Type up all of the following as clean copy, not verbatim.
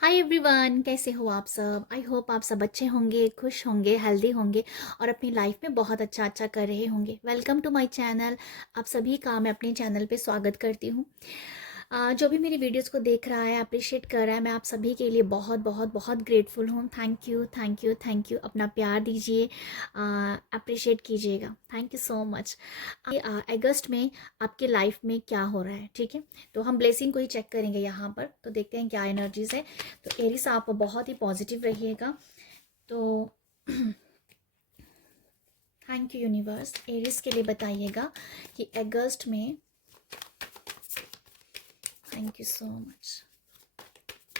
Hi everyone, कैसे हो आप सब। आई होप आप सब अच्छे होंगे, खुश होंगे, हेल्दी होंगे और अपनी लाइफ में बहुत अच्छा अच्छा कर रहे होंगे। Welcome to my channel. आप सभी का मैं अपने चैनल पे स्वागत करती हूँ। जो भी मेरी वीडियोस को देख रहा है, अप्रिशिएट कर रहा है, मैं आप सभी के लिए बहुत बहुत बहुत ग्रेटफुल हूँ। Thank you, thank you, thank you. अपना प्यार दीजिए, अप्रिशिएट कीजिएगा। Thank you so much. अगस्त में आपके लाइफ में क्या हो रहा है, ठीक है। तो हम ब्लेसिंग को ही चेक करेंगे यहाँ पर, तो देखते हैं क्या एनर्जीज है। तो एरिस आप बहुत ही पॉजिटिव रहिएगा। तो थैंक यू यूनिवर्स। एरिस के लिए बताइएगा कि अगस्त में। Thank you so much,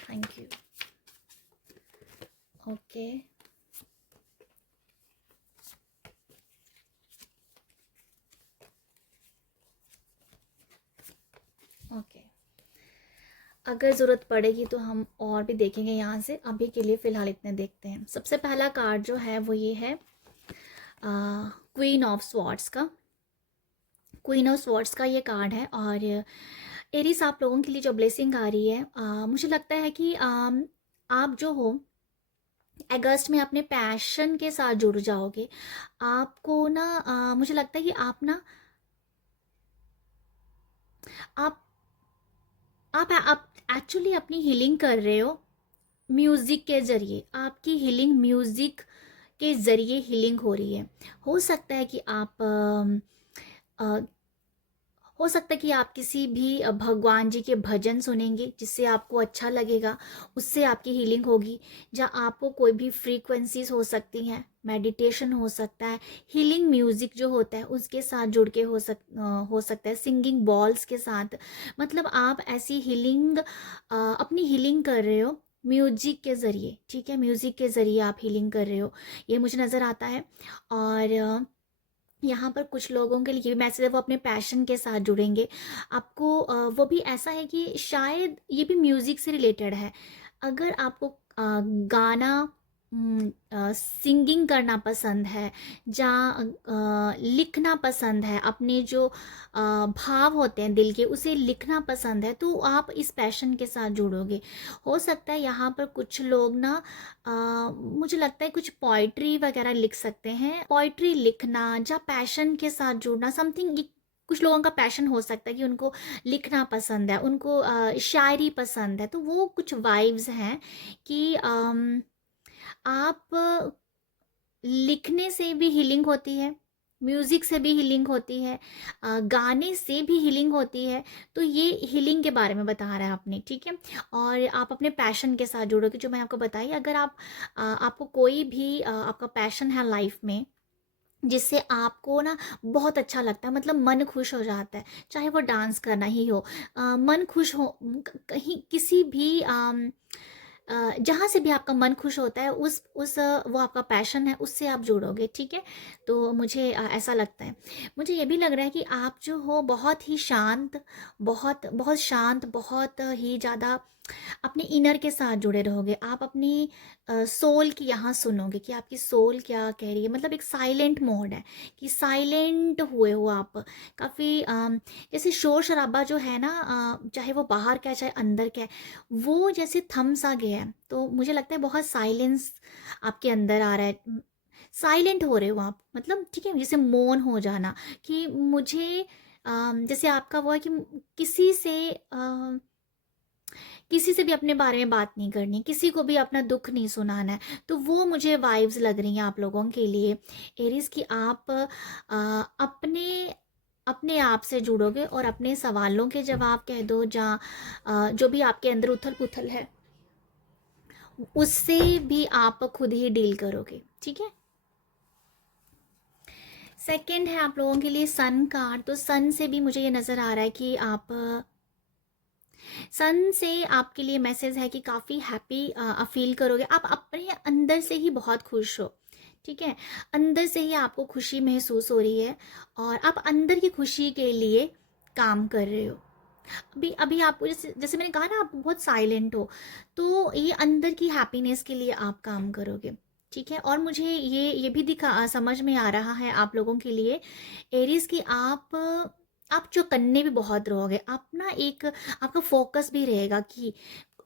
thank you. Okay, okay. अगर ज़रूरत पड़ेगी तो हम और भी देखेंगे यहाँ से। अभी के लिए फ़िलहाल इतने देखते हैं। सबसे पहला कार्ड जो है वो ये है क्वीन ऑफ स्वॉर्ड्स का। क्वीन ऑफ स्वॉर्ड्स का ये कार्ड है। और एरिस, आप लोगों के लिए जो ब्लेसिंग आ रही है, मुझे लगता है कि आप जो हो अगस्त में अपने पैशन के साथ जुड़ जाओगे। आपको ना मुझे लगता है कि आप आप एक्चुअली अपनी हीलिंग कर रहे हो म्यूज़िक के ज़रिए। आपकी हीलिंग म्यूज़िक के ज़रिए हीलिंग हो रही है। हो सकता है कि आप अ, हो सकता है कि आप किसी भी भगवान जी के भजन सुनेंगे जिससे आपको अच्छा लगेगा, उससे आपकी हीलिंग होगी। या आपको कोई भी फ्रीक्वेंसीज हो सकती हैं, मेडिटेशन हो सकता है, हीलिंग म्यूजिक जो होता है उसके साथ जुड़ के हो सकता है, सिंगिंग बॉल्स के साथ। मतलब आप ऐसी हीलिंग, अपनी हीलिंग कर रहे हो म्यूजिक के ज़रिए, ठीक है। म्यूज़िक के ज़रिए आप हीलिंग कर रहे हो, ये मुझे नज़र आता है। और यहाँ पर कुछ लोगों के लिए मैसेज है, वो अपने पैशन के साथ जुड़ेंगे। आपको वो भी ऐसा है कि शायद ये भी म्यूज़िक से रिलेटेड है। अगर आपको गाना, सिंगिंग करना पसंद है, या लिखना पसंद है, अपने जो भाव होते हैं दिल के उसे लिखना पसंद है, तो आप इस पैशन के साथ जुड़ोगे। हो सकता है यहाँ पर कुछ लोग ना मुझे लगता है कुछ पोइट्री वगैरह लिख सकते हैं। पोइट्री लिखना या पैशन के साथ जुड़ना समथिंग। कुछ लोगों का पैशन हो सकता है कि उनको लिखना पसंद है, उनको शायरी पसंद है। तो वो कुछ वाइब्स हैं कि आप लिखने से भी हीलिंग होती है, म्यूज़िक से भी हीलिंग होती है, गाने से भी हीलिंग होती है। तो ये हीलिंग के बारे में बता रहा है आपने, ठीक है। और आप अपने पैशन के साथ जुड़ोगे, जो मैं आपको बताई। अगर आपको कोई भी आपका पैशन है लाइफ में जिससे आपको ना बहुत अच्छा लगता है, मतलब मन खुश हो जाता है, चाहे वो डांस करना ही हो, मन खुश हो, कहीं किसी भी जहाँ से भी आपका मन खुश होता है, वो आपका पैशन है, उससे आप जुड़ोगे, ठीक है। तो मुझे ऐसा लगता है। मुझे ये भी लग रहा है कि आप जो हो बहुत ही शांत, बहुत बहुत शांत, बहुत ही ज़्यादा अपने इनर के साथ जुड़े रहोगे। आप अपनी सोल की यहाँ सुनोगे कि आपकी सोल क्या कह रही है। मतलब एक साइलेंट मोड है कि साइलेंट हुए हो आप। काफ़ी जैसे शोर शराबा जो है ना, चाहे वो बाहर का है चाहे अंदर का है, वो जैसे थम सा गया है। तो मुझे लगता है बहुत साइलेंस आपके अंदर आ रहा है। साइलेंट हो रहे हो आप, मतलब ठीक है। जैसे मौन हो जाना कि मुझे जैसे आपका वो है कि किसी से भी अपने बारे में बात नहीं करनी, किसी को भी अपना दुख नहीं सुनाना है। तो वो मुझे वाइब्स लग रही हैं आप लोगों के लिए एरिस की। आप अपने अपने आप से जुड़ोगे और अपने सवालों के जवाब कह दो, जहाँ जो भी आपके अंदर उथल पुथल है उससे भी आप खुद ही डील करोगे, ठीक है। सेकंड है आप लोगों के लिए सन कार्ड। तो सन से भी मुझे ये नज़र आ रहा है कि आप सन से आपके लिए मैसेज है कि काफ़ी हैप्पी फील करोगे। आप अपने अंदर से ही बहुत खुश हो, ठीक है। अंदर से ही आपको खुशी महसूस हो रही है और आप अंदर की खुशी के लिए काम कर रहे हो। अभी अभी आपको जैसे जैसे मैंने कहा ना, आप बहुत साइलेंट हो, तो ये अंदर की हैप्पीनेस के लिए आप काम करोगे, ठीक है। और मुझे ये भी समझ में आ रहा है आप लोगों के लिए एरीज की। आप चौकन्ने भी बहुत रहोगे। आप ना एक आपका फोकस भी रहेगा कि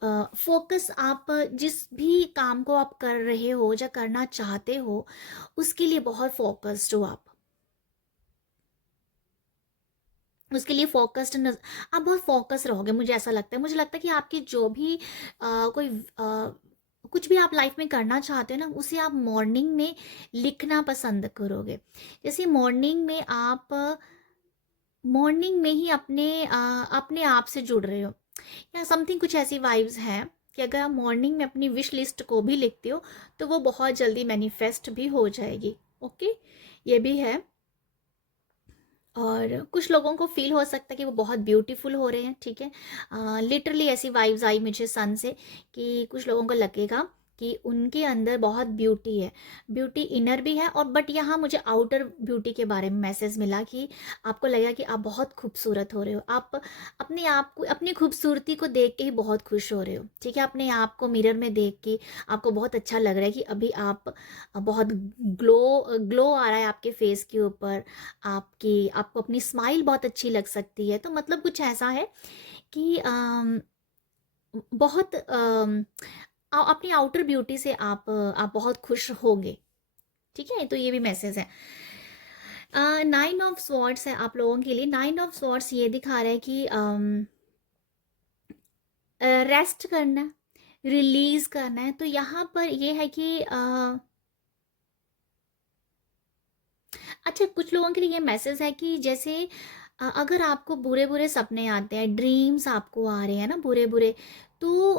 फोकस आप जिस भी काम को आप कर रहे हो या करना चाहते हो, उसके लिए बहुत फोकस्ड हो आप। उसके लिए आप बहुत फोकस रहोगे, मुझे ऐसा लगता है। मुझे लगता है कि आपकी जो भी कोई कुछ भी आप लाइफ में करना चाहते हो ना, उसे आप मॉर्निंग में लिखना पसंद करोगे। जैसे मॉर्निंग में ही अपने आप से जुड़ रहे हो, या समथिंग कुछ ऐसी वाइब्स हैं कि अगर आप मॉर्निंग में अपनी विश लिस्ट को भी लिखते हो तो वो बहुत जल्दी मैनिफेस्ट भी हो जाएगी। ओके, ये भी है। और कुछ लोगों को फील हो सकता है कि वो बहुत ब्यूटीफुल हो रहे हैं, ठीक है। लिटरली ऐसी वाइब्स आई मुझे सन से कि कुछ लोगों को लगेगा कि उनके अंदर बहुत ब्यूटी है, ब्यूटी इनर भी है, और बट यहाँ मुझे आउटर ब्यूटी के बारे में मैसेज मिला कि आपको लगेगा कि आप बहुत खूबसूरत हो रहे हो, आप अपने आप को, अपनी खूबसूरती को देख के ही बहुत खुश हो रहे हो, ठीक है। अपने आप को मिरर में देख के आपको बहुत अच्छा लग रहा है कि अभी आप बहुत ग्लो ग्लो आ रहा है आपके फेस के ऊपर, आपको अपनी स्माइल बहुत अच्छी लग सकती है। तो मतलब कुछ ऐसा है कि बहुत अपनी आउटर ब्यूटी से आप बहुत खुश होगे, ठीक है। तो ये भी मैसेज है। 9 ऑफ स्वॉर्ड्स है आप लोगों के लिए। 9 ऑफ स्वॉर्ड्स ये दिखा रहा है कि रेस्ट करना है, रिलीज करना है। तो यहाँ पर ये है कि अच्छा, कुछ लोगों के लिए ये मैसेज है कि जैसे अगर आपको बुरे बुरे सपने आते हैं, ड्रीम्स आपको आ रहे हैं ना बुरे बुरे, तो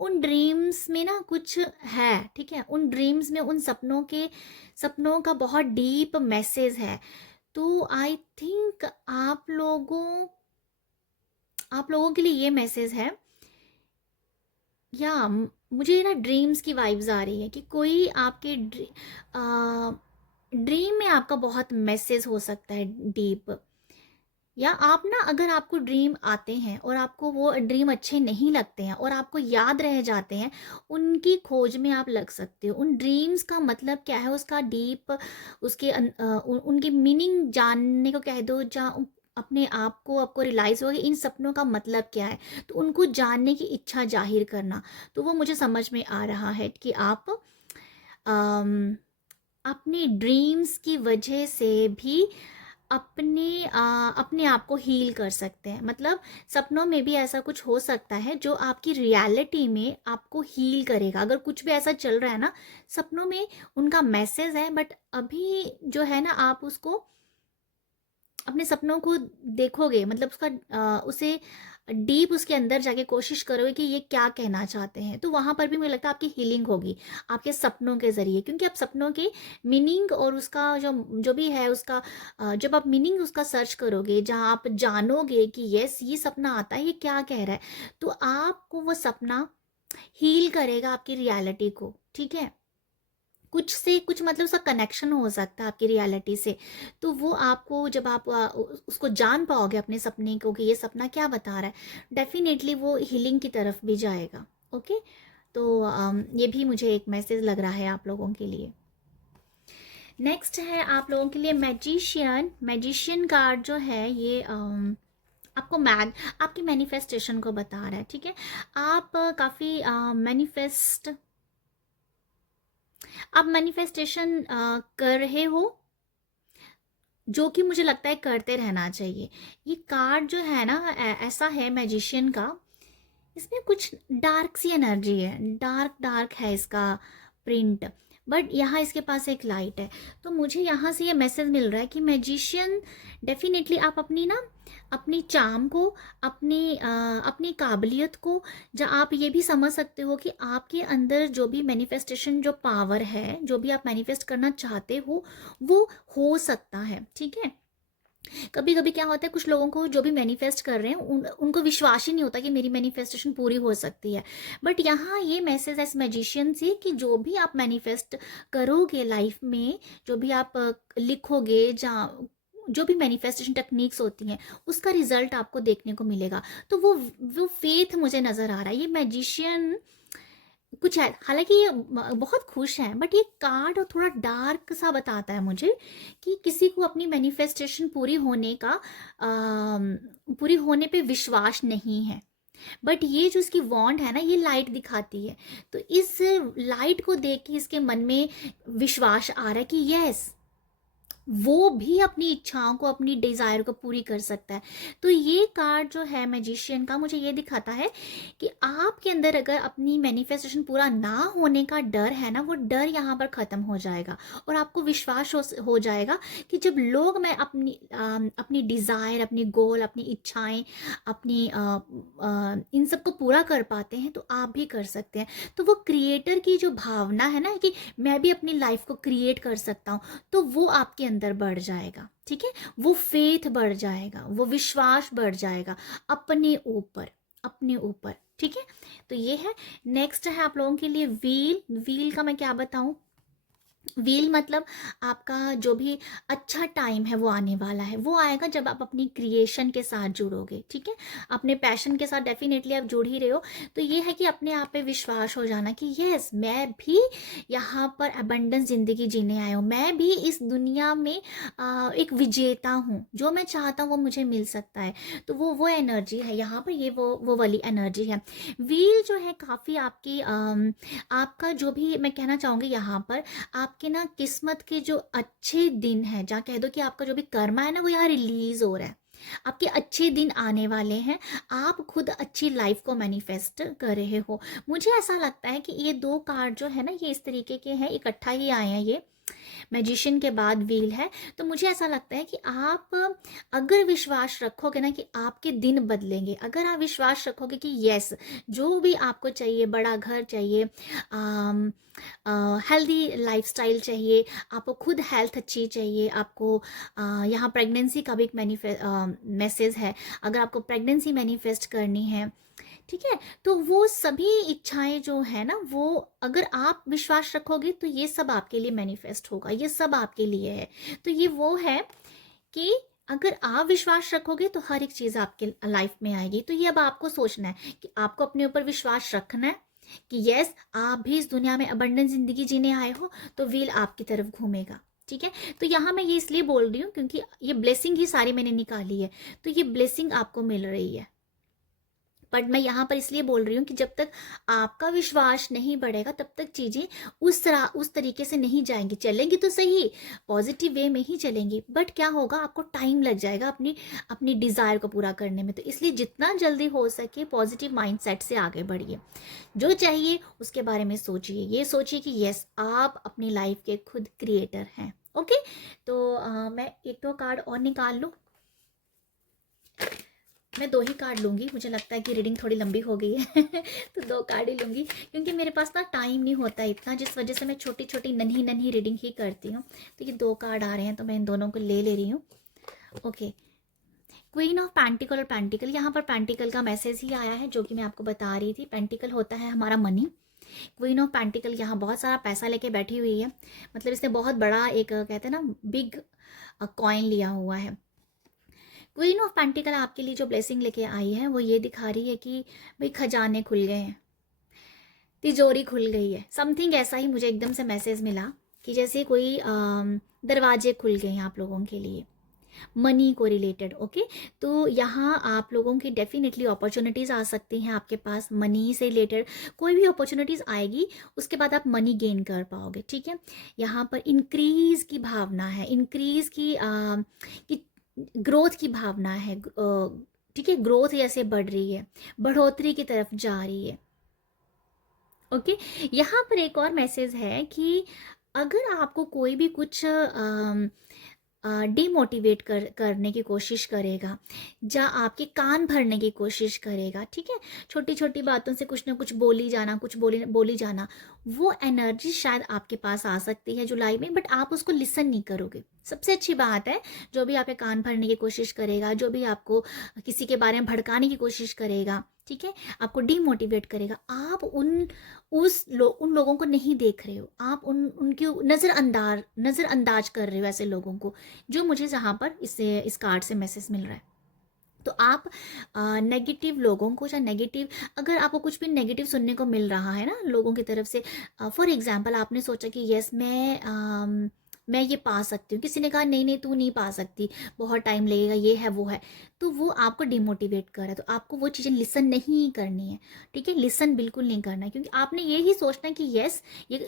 उन ड्रीम्स में ना कुछ है, ठीक है। उन ड्रीम्स में उन सपनों का बहुत डीप मैसेज है। तो आई थिंक आप लोगों के लिए ये मैसेज है, या मुझे ना ड्रीम्स की वाइब्स आ रही है कि कोई आपके ड्रीम में आपका बहुत मैसेज हो सकता है डीप। या आप ना, अगर आपको ड्रीम आते हैं और आपको वो ड्रीम अच्छे नहीं लगते हैं और आपको याद रह जाते हैं, उनकी खोज में आप लग सकते हो। उन ड्रीम्स का मतलब क्या है, उसका डीप, उनकी मीनिंग जानने को कह दो, जहाँ अपने आप को आपको रियलाइज होगा कि इन सपनों का मतलब क्या है, तो उनको जानने की इच्छा जाहिर करना। तो वो मुझे समझ में आ रहा है कि आप अम, अपने ड्रीम्स की वजह से भी अपने आप को हील कर सकते हैं। मतलब सपनों में भी ऐसा कुछ हो सकता है जो आपकी रियलिटी में आपको हील करेगा। अगर कुछ भी ऐसा चल रहा है ना, सपनों में उनका मैसेज है, बट अभी जो है ना, आप उसको अपने सपनों को देखोगे, मतलब उसे डीप उसके अंदर जाके कोशिश करोगे कि ये क्या कहना चाहते हैं, तो वहां पर भी मुझे लगता है आपकी हीलिंग होगी आपके सपनों के जरिए। क्योंकि आप सपनों के मीनिंग और उसका जो जो भी है उसका जब आप मीनिंग उसका सर्च करोगे, जहाँ आप जानोगे कि यस, ये सपना आता है, ये क्या कह रहा है, तो आपको वो सपना हील करेगा आपकी रियलिटी को, ठीक है। कुछ से कुछ मतलब उसका कनेक्शन हो सकता है आपकी रियलिटी से। तो वो आपको, जब आप उसको जान पाओगे अपने सपने को कि ये सपना क्या बता रहा है, डेफिनेटली वो हीलिंग की तरफ भी जाएगा। ओके, तो ये भी मुझे एक मैसेज लग रहा है आप लोगों के लिए। नेक्स्ट है आप लोगों के लिए मैजिशियन। मैजिशियन कार्ड जो है ये आपकी मैनिफेस्टेशन को बता रहा है, ठीक है। आप काफ़ी आप मैनिफेस्टेशन कर रहे हो, जो कि मुझे लगता है करते रहना चाहिए। ये कार्ड जो है ना, ऐसा है मैजिशियन का, इसमें कुछ डार्क सी एनर्जी है, डार्क डार्क है इसका प्रिंट, बट यहाँ इसके पास एक लाइट है। तो मुझे यहाँ से ये मैसेज मिल रहा है कि मैजिशियन डेफिनेटली आप अपनी चार्म को, अपनी काबिलियत को, जहाँ आप ये भी समझ सकते हो कि आपके अंदर जो भी मैनिफेस्टेशन जो पावर है, जो भी आप मैनिफेस्ट करना चाहते हो हो सकता है, ठीक है। कभी कभी क्या होता है, कुछ लोगों को जो भी मैनिफेस्ट कर रहे हैं उनको विश्वास ही नहीं होता कि मेरी मैनिफेस्टेशन पूरी हो सकती है। बट यहाँ ये मैसेज है मैजिशियन से कि जो भी आप मैनिफेस्ट करोगे लाइफ में, जो भी आप लिखोगे, जहाँ जो भी मैनिफेस्टेशन टेक्निक्स होती हैं, उसका रिजल्ट आपको देखने को मिलेगा। तो वो फेथ मुझे नज़र आ रहा है। ये मैजिशियन कुछ है, हालांकि ये बहुत खुश हैं, बट ये कार्ड थोड़ा डार्क सा बताता है मुझे कि किसी को अपनी मैनिफेस्टेशन पूरी होने पे विश्वास नहीं है, बट ये जो इसकी वॉन्ड है ना, ये लाइट दिखाती है। तो इस लाइट को देख के इसके मन में विश्वास आ रहा है कि यस, वो भी अपनी इच्छाओं को, अपनी डिज़ायर को पूरी कर सकता है। तो ये कार्ड जो है मैजिशियन का, मुझे ये दिखाता है कि आपके अंदर अगर अपनी मैनिफेस्टेशन पूरा ना होने का डर है ना, वो डर यहाँ पर ख़त्म हो जाएगा और आपको विश्वास हो जाएगा कि जब लोग मैं अपनी डिज़ायर, अपनी गोल, अपनी इच्छाएं, अपनी इन सब को पूरा कर पाते हैं तो आप भी कर सकते हैं। तो वो क्रिएटर की जो भावना है ना कि मैं भी अपनी लाइफ को क्रिएट कर सकता हूँ, तो वो आपके अंदर बढ़ जाएगा। ठीक है, वो फेथ बढ़ जाएगा, वो विश्वास बढ़ जाएगा अपने ऊपर, अपने ऊपर। ठीक है, तो ये है। नेक्स्ट है आप लोगों के लिए व्हील। व्हील का मैं क्या बताऊं, व्हील मतलब आपका जो भी अच्छा टाइम है वो आने वाला है, वो आएगा जब आप अपनी क्रिएशन के साथ जुड़ोगे। ठीक है, अपने पैशन के साथ डेफिनेटली आप जुड़ ही रहे हो। तो ये है कि अपने आप पे विश्वास हो जाना कि यस, मैं भी यहाँ पर अबंडेंस ज़िंदगी जीने आया हूँ, मैं भी इस दुनिया में एक विजेता हूँ, जो मैं चाहता हूँ वो मुझे मिल सकता है। तो वो एनर्जी है यहाँ पर, ये वो वाली एनर्जी है। व्हील जो है काफ़ी आपकी आपका जो भी मैं कहना चाहूँगी यहाँ पर, आपके ना किस्मत के जो अच्छे दिन हैं, जहाँ कह दो कि आपका जो भी कर्मा है ना वो यहाँ रिलीज हो रहा है, आपके अच्छे दिन आने वाले हैं, आप खुद अच्छी लाइफ को मैनिफेस्ट कर रहे हो। मुझे ऐसा लगता है कि ये दो कार्ड जो है ना, ये इस तरीके के हैं, इकट्ठा ही आए हैं। ये मैजिशियन के बाद व्हील है। तो मुझे ऐसा लगता है कि आप अगर विश्वास रखोगे ना कि आपके दिन बदलेंगे, अगर आप विश्वास रखोगे कि यस, जो भी आपको चाहिए, बड़ा घर चाहिए, हेल्दी लाइफस्टाइल चाहिए, आपको खुद हेल्थ अच्छी चाहिए, आपको यहाँ प्रेगनेंसी का भी एक मैसेज है, अगर आपको प्रेगनेंसी मैनिफेस्ट करनी है, ठीक है, तो वो सभी इच्छाएं जो है ना, वो अगर आप विश्वास रखोगे तो ये सब आपके लिए मैनिफेस्ट होगा, ये सब आपके लिए है। तो ये वो है कि अगर आप विश्वास रखोगे तो हर एक चीज़ आपके लाइफ में आएगी। तो ये अब आपको सोचना है कि आपको अपने ऊपर विश्वास रखना है कि यस, आप भी इस दुनिया में अबंडेंस जिंदगी जीने आए हो, तो व्हील आपकी तरफ घूमेगा। ठीक है, तो यहाँ मैं ये इसलिए बोल रही हूँ क्योंकि ये ब्लेसिंग ही सारी मैंने निकाली है, तो ये ब्लेसिंग आपको मिल रही है। बट मैं यहाँ पर इसलिए बोल रही हूँ कि जब तक आपका विश्वास नहीं बढ़ेगा तब तक चीज़ें उस तरीके से नहीं जाएंगी, चलेंगी तो सही, पॉजिटिव वे में ही चलेंगी, बट क्या होगा, आपको टाइम लग जाएगा अपनी अपनी डिज़ायर को पूरा करने में। तो इसलिए जितना जल्दी हो सके पॉजिटिव माइंडसेट से आगे बढ़िए, जो चाहिए उसके बारे में सोचिए, ये सोचिए कि यस, आप अपनी लाइफ के खुद क्रिएटर हैं। ओके, तो मैं एक दो कार्ड और निकाल लूँ, मैं दो ही कार्ड लूँगी, मुझे लगता है कि रीडिंग थोड़ी लंबी हो गई है तो दो कार्ड ही लूँगी क्योंकि मेरे पास ना टाइम नहीं होता इतना, जिस वजह से मैं छोटी छोटी नन्ही नन्ही रीडिंग ही करती हूँ। तो ये दो कार्ड आ रहे हैं तो मैं इन दोनों को ले रही हूँ। ओके, क्वीन ऑफ पेंटिकल और पेंटिकल, यहाँ पर पेंटिकल का मैसेज ही आया है जो कि मैं आपको बता रही थी। पेंटिकल होता है हमारा मनी, क्वीन ऑफ पेंटिकल यहाँ बहुत सारा पैसा लेके बैठी हुई है, मतलब इसने बहुत बड़ा एक कहते हैं ना बिग कॉइन लिया हुआ है। क्वीन ऑफ पेंटिकल आपके लिए जो ब्लेसिंग लेके आई है वो ये दिखा रही है कि भाई खजाने खुल गए हैं, तिजोरी खुल गई है, समथिंग ऐसा ही मुझे एकदम से मैसेज मिला कि जैसे कोई दरवाजे खुल गए हैं आप लोगों के लिए, मनी को रिलेटेड। ओके, तो यहाँ आप लोगों की डेफिनेटली अपॉर्चुनिटीज़ आ सकती हैं आपके पास, मनी से रिलेटेड कोई भी अपॉर्चुनिटीज़ आएगी, उसके बाद आप मनी गेन कर पाओगे। ठीक है, यहाँ पर इंक्रीज की भावना है, इंक्रीज की ग्रोथ की भावना है। ठीक है, ग्रोथ जैसे बढ़ रही है, बढ़ोतरी की तरफ जा रही है। ओके, यहाँ पर एक और मैसेज है कि अगर आपको कोई भी कुछ डिमोटिवेट करने की कोशिश करेगा, या आपके कान भरने की कोशिश करेगा, ठीक है, छोटी छोटी बातों से कुछ ना कुछ बोली जाना, कुछ बोली जाना, वो एनर्जी शायद आपके पास आ सकती है जुलाई में, बट आप उसको लिसन नहीं करोगे। सबसे अच्छी बात है, जो भी आपके कान भरने की कोशिश करेगा, जो भी आपको किसी के बारे में भड़काने की कोशिश करेगा, ठीक है, आपको डीमोटिवेट करेगा, आप उन लोगों को नहीं देख रहे हो, आप उनकी नज़रअंदाज कर रहे हो ऐसे लोगों को, जो मुझे जहाँ पर इस कार्ड से मैसेज मिल रहा है। तो आप नेगेटिव लोगों को, या नेगेटिव, अगर आपको कुछ भी नेगेटिव सुनने को मिल रहा है ना लोगों की तरफ से, फॉर एग्जांपल आपने सोचा कि यस, मैं मैं ये पा सकती हूँ, किसी ने कहा नहीं नहीं तू नहीं पा सकती, बहुत टाइम लगेगा, ये है वो है, तो वो आपको डिमोटिवेट कर रहा है। तो आपको वो चीज़ें लिसन नहीं करनी है, ठीक है, लिसन बिल्कुल नहीं करना है, क्योंकि आपने यही सोचना है कि यस ये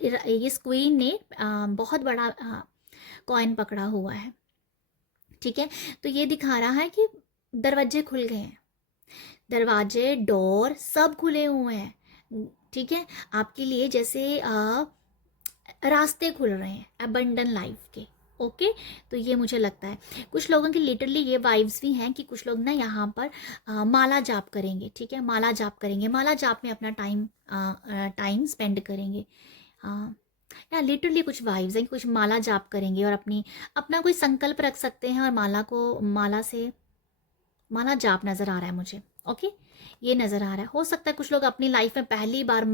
क्वीन ने बहुत बड़ा कॉइन पकड़ा हुआ है, ठीक है। तो ये दिखा रहा है कि दरवाजे खुल गए हैं, दरवाजे डोर सब खुले हुए हैं, ठीक है, आपके लिए जैसे रास्ते खुल रहे हैं अबंडन लाइफ के। ओके, तो ये मुझे लगता है कुछ लोगों की लिटरली ये वाइब्स भी हैं कि कुछ लोग ना यहाँ पर माला जाप करेंगे, ठीक है, माला जाप करेंगे, माला जाप में अपना टाइम स्पेंड करेंगे। या लिटरली कुछ वाइब्स हैं, कुछ माला जाप करेंगे और अपना कोई संकल्प रख सकते हैं और माला जाप नज़र आ रहा है मुझे। ओके, ये नज़र आ रहा है। हो सकता है कुछ लोग अपनी लाइफ में पहली बार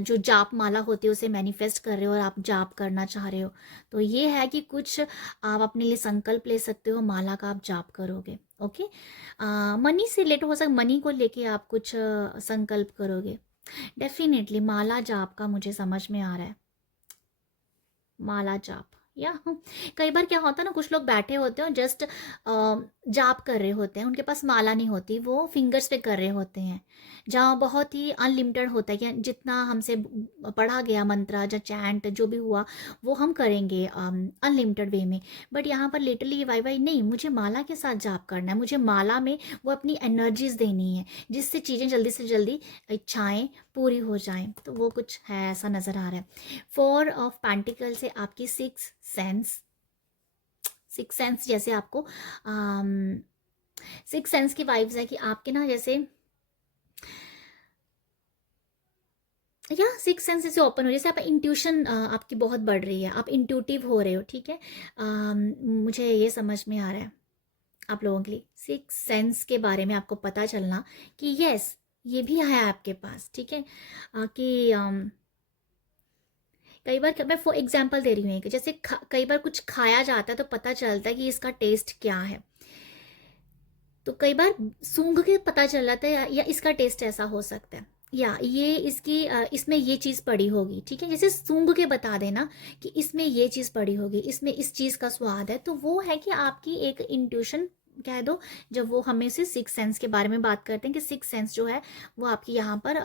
जो जाप माला होती है उसे मैनिफेस्ट कर रहे हो और आप जाप करना चाह रहे हो, तो ये है कि कुछ आप अपने लिए संकल्प ले सकते हो, माला का आप जाप करोगे। ओके, मनी से रिलेटेड हो सकता है, मनी को लेके आप कुछ संकल्प करोगे। डेफिनेटली माला जाप का मुझे समझ में आ रहा है, माला जाप। या कई बार क्या होता है ना, कुछ लोग बैठे होते हैं जस्ट जाप कर रहे होते हैं, उनके पास माला नहीं होती, वो फिंगर्स पे कर रहे होते हैं, जहाँ बहुत ही अनलिमिटेड होता है कि जितना हमसे पढ़ा गया मंत्र या चैंट जो भी हुआ वो हम करेंगे अनलिमिटेड वे में। बट यहाँ पर लिटरली वाई वाई नहीं, मुझे माला के साथ जाप करना है, मुझे माला में वो अपनी एनर्जीज देनी है जिससे चीज़ें जल्दी से जल्दी इच्छाएं पूरी हो जाएं। तो वो कुछ है, ऐसा नज़र आ रहा है। 4 ऑफ पेंटिकल से आपकी सिक्स सेंस जैसे आपको सिक्स सेंस की वाइब्स है कि आपके ना जैसे या सिक्स सेंस जैसे ओपन हो, जैसे आप इंट्यूशन आपकी बहुत बढ़ रही है, आप इंट्यूटिव हो रहे हो, ठीक है। मुझे ये समझ में आ रहा है आप लोगों के लिए सिक्स सेंस के बारे में आपको पता चलना कि यस ये भी है आपके पास, ठीक है। कि कई बार मैं फॉर एग्जांपल दे रही हूँ कि जैसे कई बार कुछ खाया जाता है तो पता चलता है कि इसका टेस्ट क्या है, तो कई बार सूंघ के पता चल जाता है या इसका टेस्ट ऐसा हो सकता है, या ये इसकी इसमें ये चीज़ पड़ी होगी, ठीक है, जैसे सूंघ के बता देना कि इसमें ये चीज़ पड़ी होगी, इसमें इस चीज़ का स्वाद है, तो वो है कि आपकी एक इंट्यूशन कह दो। जब वो हमें से सिक्स सेंस के बारे में बात करते हैं कि सिक्स सेंस जो है वो आपकी यहाँ पर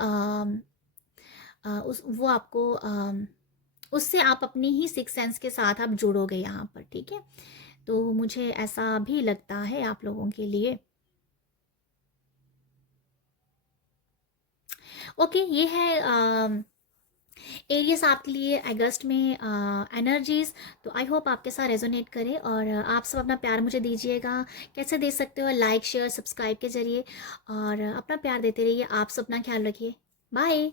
उस वो आपको उससे आप अपनी ही सिक्स सेंस के साथ आप जुड़ोगे यहाँ पर, ठीक है। तो मुझे ऐसा भी लगता है आप लोगों के लिए। ओके, ये है एरियस आपके लिए अगस्त में एनर्जीज। तो आई होप आपके साथ रेजोनेट करे और आप सब अपना प्यार मुझे दीजिएगा। कैसे दे सकते हो? लाइक शेयर सब्सक्राइब के जरिए, और अपना प्यार देते रहिए। आप सब अपना ख्याल रखिए। बाय।